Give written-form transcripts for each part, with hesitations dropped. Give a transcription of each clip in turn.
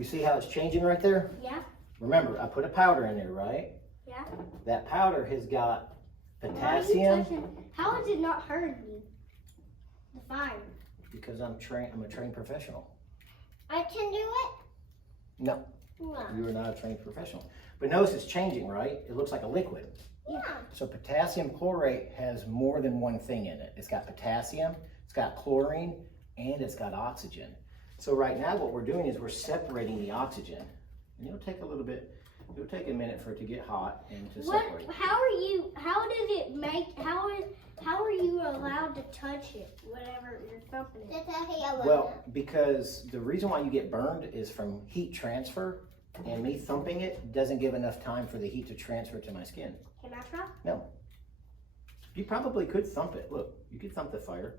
You see how it's changing right there? Yeah. Remember, I put a powder in there, right? Yeah. That powder has got Why are you potassium. How is it not hurting me? The fire. Because I'm a trained professional. I can do it? No, No. you are not a trained professional. But notice it's changing, right? It looks like a liquid. Yeah. So potassium chlorate has more than one thing in it. It's got potassium, it's got chlorine, and it's got oxygen. So right now what we're doing is we're separating the oxygen. And it'll take a minute for it to get hot and to separate. How are you allowed to touch it, whatever you're thumping it? Well, because the reason why you get burned is from heat transfer, and me thumping it doesn't give enough time for the heat to transfer to my skin. Can I try? No. You probably could thump it. Look, you could thump the fire.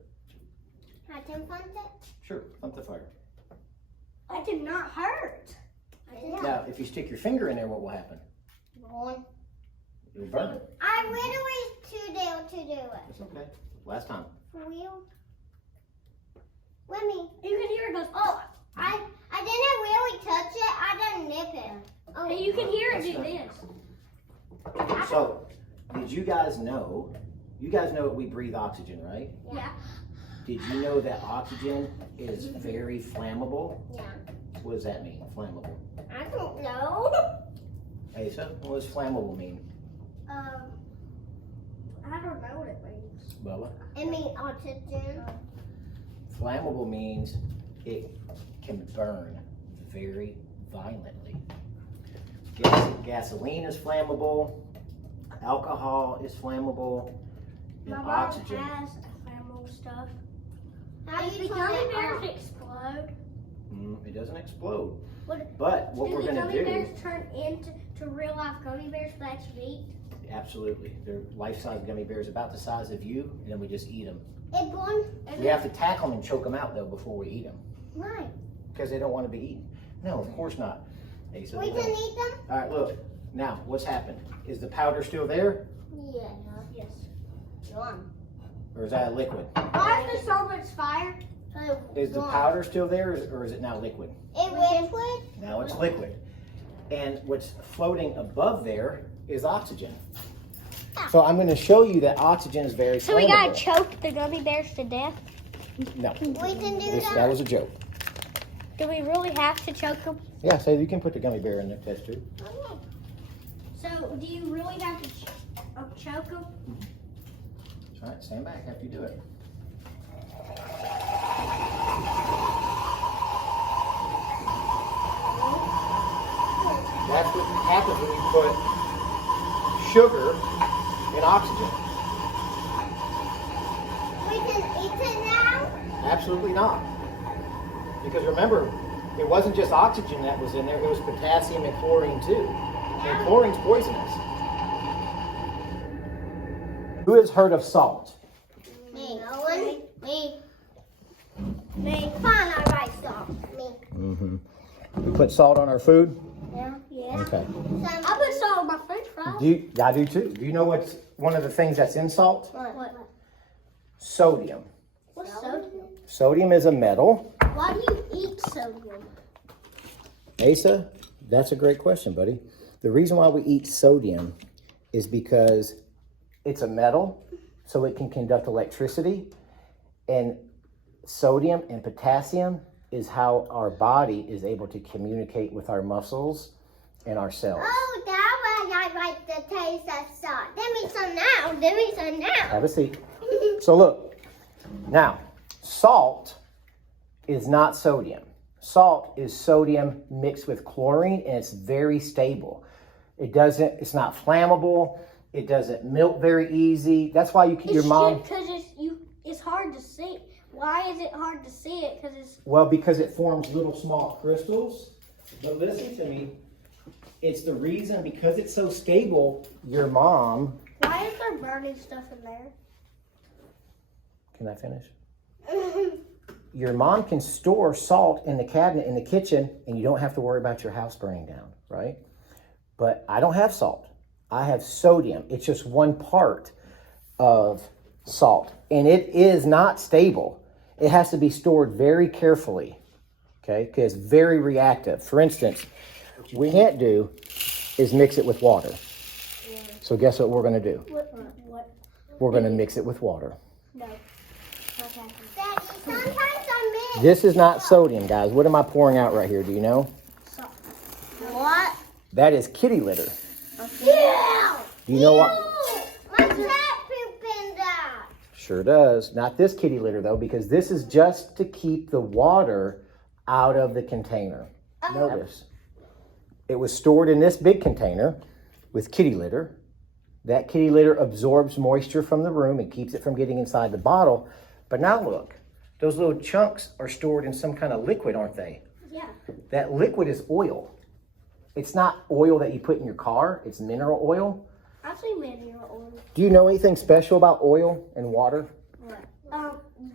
I can find it? Sure, thump the fire. That did not hurt. Now, if you stick your finger in there, what will happen? One. It'll burn. I really too dare to do it. It's okay. Last time. For real? Let me. You can hear it goes, Oh, I didn't really touch it. I didn't nip it. Oh, and you can hear it That's do not- this. So, did you guys know that we breathe oxygen, right? Yeah. Did you know that oxygen is very flammable? Yeah. What does that mean, flammable? I don't know. Asa, what does flammable mean? I don't know what it means. Bubba? It means oxygen. Flammable means it can burn very violently. Gasoline is flammable. Alcohol is flammable. And My oxygen. mom has flammable stuff. How If do the you turn gummy it bears off? explode, It doesn't explode. What- But what do we're the going to gummy do, bears turn into real life gummy bears for that you eat? absolutely, they're life-size gummy bears about the size of you, and then we just eat them. It burns. We have to tackle them and choke them out though before we eat them, Right. because they don't want to be eaten. No, of course not. Asa, We they can don't. eat them? All right, look. Now, what's happened? Is the powder still there, Yeah. Yes. One. or is that a liquid? Why is there so much fire? Is the powder still there, or is it now liquid? It liquid? Now it's liquid. And what's floating above there is oxygen. So I'm going to show you that oxygen is very So we gotta flammable. choke the gummy bears to death? No, We can do that that. was a joke. Do we really have to choke them? Yeah, so you can put the gummy bear in the test tube. Okay. So do you really have to choke them? All right, stand back after you do it. That's what happens when you put sugar in oxygen. We can eat it now? Absolutely not. Because remember, it wasn't just oxygen that was in there, it was potassium and chlorine too. And chlorine's poisonous. Who has heard of salt? Me. No one? Me. Me. Fine, I write stuff. Me. Mm-hmm. We put salt on our food? Yeah. Yeah. Okay. I put salt on my french fries. I do too. Do you know what's one of the things that's in salt? What? Sodium. What's sodium? Sodium is a metal. Why do you eat sodium? Asa, that's a great question, buddy. The reason why we eat sodium is because it's a metal, so it can conduct electricity. And sodium and potassium is how our body is able to communicate with our muscles and our cells. Oh, that was I like the taste of salt. Give me some now. Give me some now. Have a seat. So look, now, salt is not sodium. Salt is sodium mixed with chlorine, and it's very stable. It's not flammable. It doesn't melt very easy. That's why your mom. Because it's hard to see. Why is it hard to see it? Because it forms little small crystals. But listen to me. It's the reason, because it's so stable, your mom. Why is there burning stuff in there? Can I finish? Your mom can store salt in the cabinet in the kitchen, and you don't have to worry about your house burning down, right? But I don't have salt. I have sodium. It's just one part of salt, and it is not stable. It has to be stored very carefully okay? Because it's very reactive. For instance, what we can't do is mix it with water. So guess what we're going to do? What? We're going to mix it with water. No. Not happening. Daddy, sometimes I miss. This is not sodium, guys. What am I pouring out right here? Do you know? What? That is kitty litter. Yeah. Do you know what? My cat poop in that. Sure does. Not this kitty litter, though, because this is just to keep the water out of the container. Notice. It was stored in this big container with kitty litter. That kitty litter absorbs moisture from the room and keeps it from getting inside the bottle. But now look, those little chunks are stored in some kind of liquid, aren't they? Yeah. That liquid is oil. It's not oil that you put in your car, it's mineral oil. I've seen mineral oil. Do you know anything special about oil and water?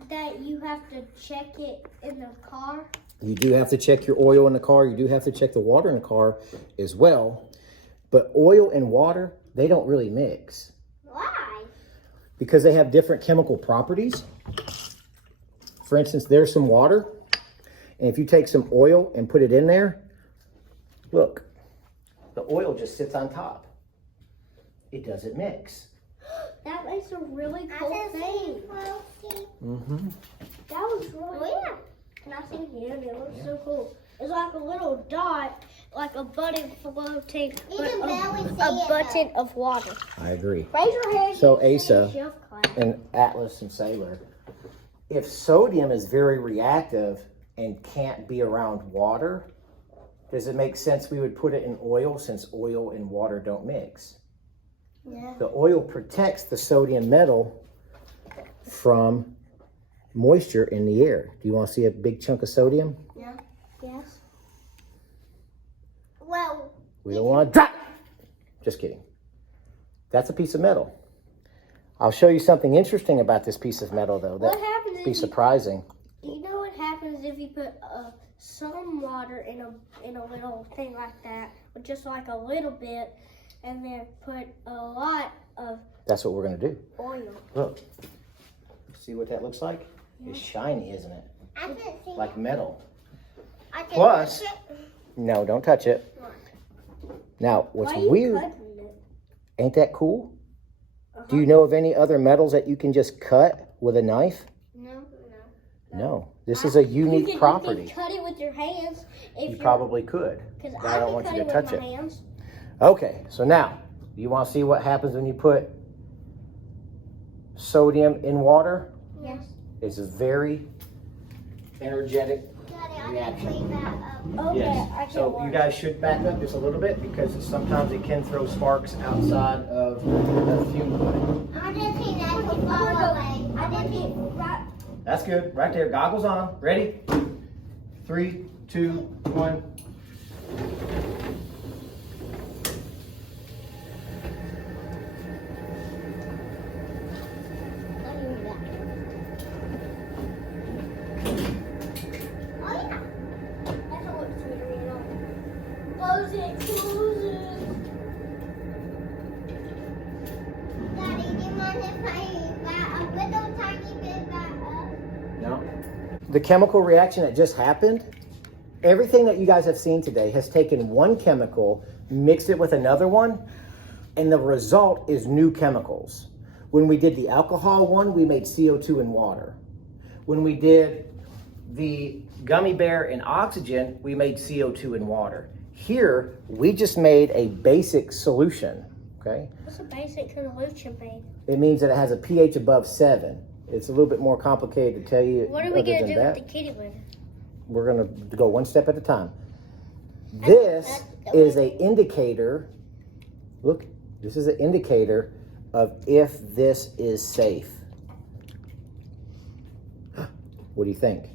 That you have to check it in the car. You do have to check your oil in the car. You do have to check the water in the car as well. But oil and water, they don't really mix Why? because they have different chemical properties. For instance, there's some water. And if you take some oil and put it in there, look, the oil just sits on top. It doesn't mix. That makes a really cool thing. Mm-hmm. That was really cool. Can I see it again? It looks so cool. It's like a little dot, like a button floating, but a button of water. I agree. Raise your hand. So, and say Asa, Chef class. and Atlas and Sailor, if sodium is very reactive and can't be around water, does it make sense we would put it in oil since oil and water don't mix? Yeah. The oil protects the sodium metal from moisture in the air. Do you want to see a big chunk of sodium? Yeah. Yes. Well, We don't want to drop. Just kidding. That's a piece of metal. I'll show you something interesting about this piece of metal, though. What That happens be if you, surprising. do you know what happens if you put some water in a little thing like that, with just like a little bit, and then put a lot of That's what we're going to do. oil? Look. See what that looks like? It's shiny, isn't it? I can see. Like metal. I can Plus- touch No, don't touch it. Now, what's Why are you weird, cutting it? ain't that cool? Do you know of any other metals that you can just cut with a knife? No. No. This is a unique You property. can cut it with your hands if You you're, probably could, because but I don't want cut you it to with touch my it. hands. Okay, so now, do you want to see what happens when you put sodium in water? Yes. It's a very energetic Daddy, I reaction. can clean that up. Okay, Yes. I can So watch. you guys should back up just a little bit because sometimes it can throw sparks outside of the fume hood. I just think that can fall away. I just think Right. That's good. Right there. Goggles on. Ready? 3, 2, 1. Oh yeah. That's how it's sweeter, you know. Close it, close it. Daddy, do you mind if I back a little tiny bit back up? No. The chemical reaction that just happened, everything that you guys have seen today has taken one chemical, mixed it with another one, and the result is new chemicals. When we did the alcohol one, we made CO2 and water. When we did the gummy bear and oxygen, we made CO2 and water. Here, we just made a basic solution, okay? What's a basic solution, babe? It means that it has a pH above 7. It's a little bit more complicated to tell you. What are we other going than to do that. with the kitty litter? We're gonna go one step at a time. This is an indicator. Look, this is an indicator of if this is safe. What do you think?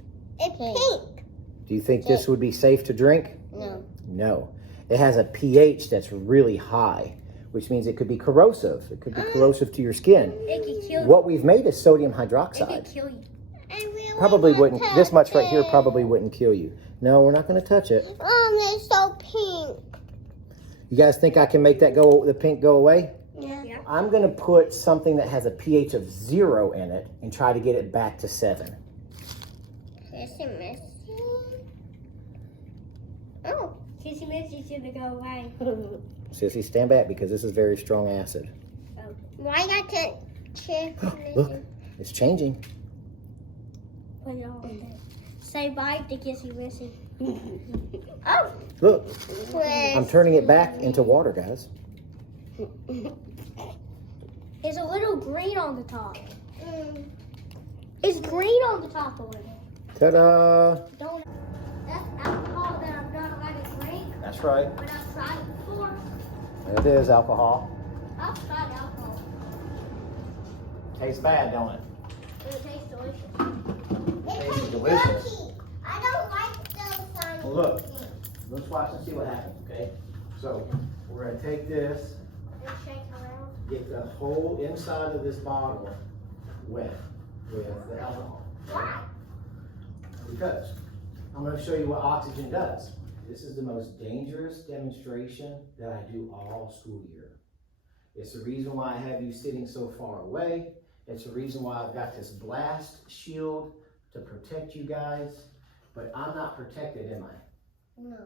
It's pink. Do you think this would be safe to drink? No. No. It has a pH that's really high, which means it could be corrosive. It could be corrosive to your skin. It could kill you. What we've made is sodium It could hydroxide. kill you. Probably wouldn't, this much right here probably wouldn't kill you. No, we're not gonna touch it. It's so pink. You guys think I can make that go, the pink go away? Yeah. I'm gonna put something that has a pH of 0 in it and try to get it back to 7. Is it messy? Oh, Kissy Missy's gonna go away. Sissy, stand back because this is very strong acid. Why I can't check? Look, it's changing. Put it on. Say bye to Kissy Missy. Oh, Look, Chris. I'm turning it back into water, guys. It's a little green on the top. Mm. It's green on the top of it. Ta-da! Don't. That's alcohol that I'm not allowed to drink, That's right. but I've tried it before. It is alcohol. I've tried alcohol. Tastes bad, don't it? It tastes delicious. It Tastes tastes delicious. funky. I don't like those funky Well, look. things. Let's watch and see what happens, okay? So, we're gonna take this, And shake around. get the whole inside of this bottle wet with the alcohol. Why? Because I'm going to show you what oxygen does. This is the most dangerous demonstration that I do all school year. It's the reason why I have you sitting so far away. It's the reason why I've got this blast shield to protect you guys. But I'm not protected, am I? No.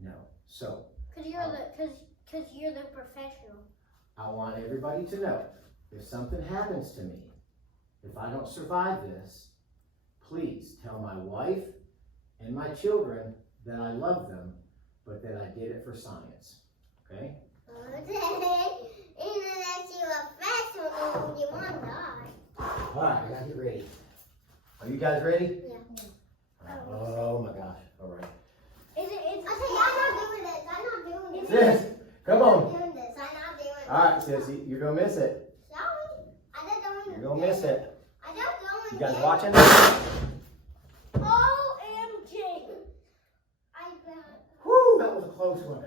No. So Cause you're the professional. I want everybody to know, if something happens to me, if I don't survive this, please tell my wife and my children that I love them, but that I did it for science. Okay? Okay. Even if you are professional, you won't die. All right, I got you ready. Are you guys ready? Yeah. Oh my gosh. All right. Okay, I'm not doing this. I'm not doing this. Sis, come I'm on. not doing this. I'm not doing this. All right, Sissy, you're gonna miss it. Sorry. I just don't want You're gonna miss it. I just don't want You guys this. watching? OMG. I bet. Whew, that was a close one.